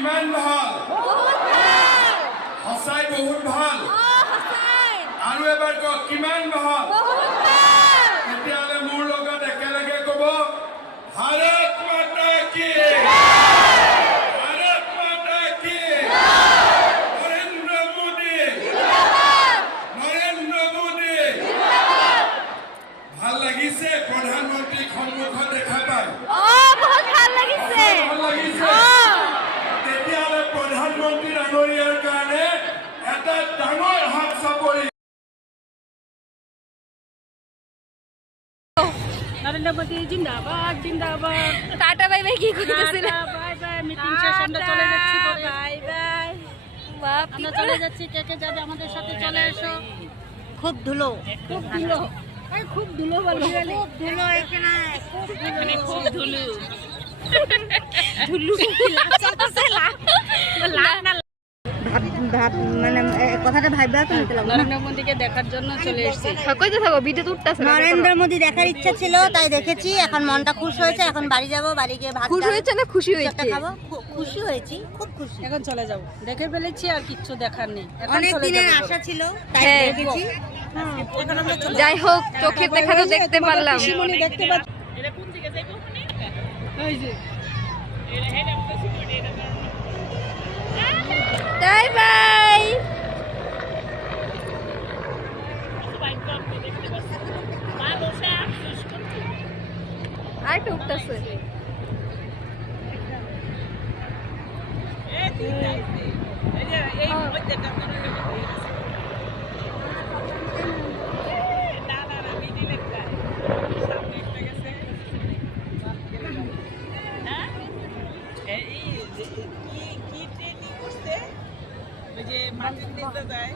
কিমান ভাল সঁচাই বহুত ভাল আৰু এবাৰ কওক কিমান ভাল তেতিয়াহ'লে মোৰ লগত একেলগে ক'ব ভাৰত মাতা কি ভাৰত মাতা কি নৰেন্দ্ৰ মোদী ভাল লাগিছে প্ৰধানমন্ত্ৰীক সন্মুখত দেখা পাই বহুত ভাল লাগিছে তেতিয়াহ'লে প্ৰধানমন্ত্ৰী ডাঙৰীয়াৰ কাৰণে এটা ডাঙৰ হাত চাপৰি নরেন্দ্র মোদী জিন্দাবাদ জিন্দাবাদ টাটা বাই বাই কি করতেছিল বাই বাই মিটিং সেশনটা চলে যাচ্ছি বাই বাই আমরা চলে যাচ্ছি কে কে যাবে আমাদের সাথে চলে এসো খুব ধুলো খুব ধুলো খুব ধুলো বলো খুব ধুলো এখানে খুব ধুলো ধুলু চলতেছে লাভ না ভাব মানে কথাটা ভাইবা তো নিতে লাগলো নরেন্দ্র মোদীকে দেখার জন্য চলে এসেছি কইতে থাকো ভিডিও তো উঠতাছে নরেন্দ্র মোদী দেখার ইচ্ছা ছিল তাই দেখেছি এখন মনটা খুশ হয়েছে এখন বাড়ি যাব বাড়ি গিয়ে ভাত খুশি হয়েছে না খুশি একটা হয়েছে খাবো খুশি হয়েছি খুব খুশি এখন চলে যাবো দেখে ফেলেছি আর কিচ্ছু দেখার নেই এখন অনেক চলে দিনের যাবো আশা ছিল তাই হ্যাঁ। দেখেছি এখন আমরা চলে যাই হোক চোখের দেখা তো দেখতে পারলাম পিসিমণি দেখতে পাচ্ছি এই যে বাই বাই আর একটু উঠতেছে কি ট্রেনিং করছে ওই যে মাটির নিচে যায়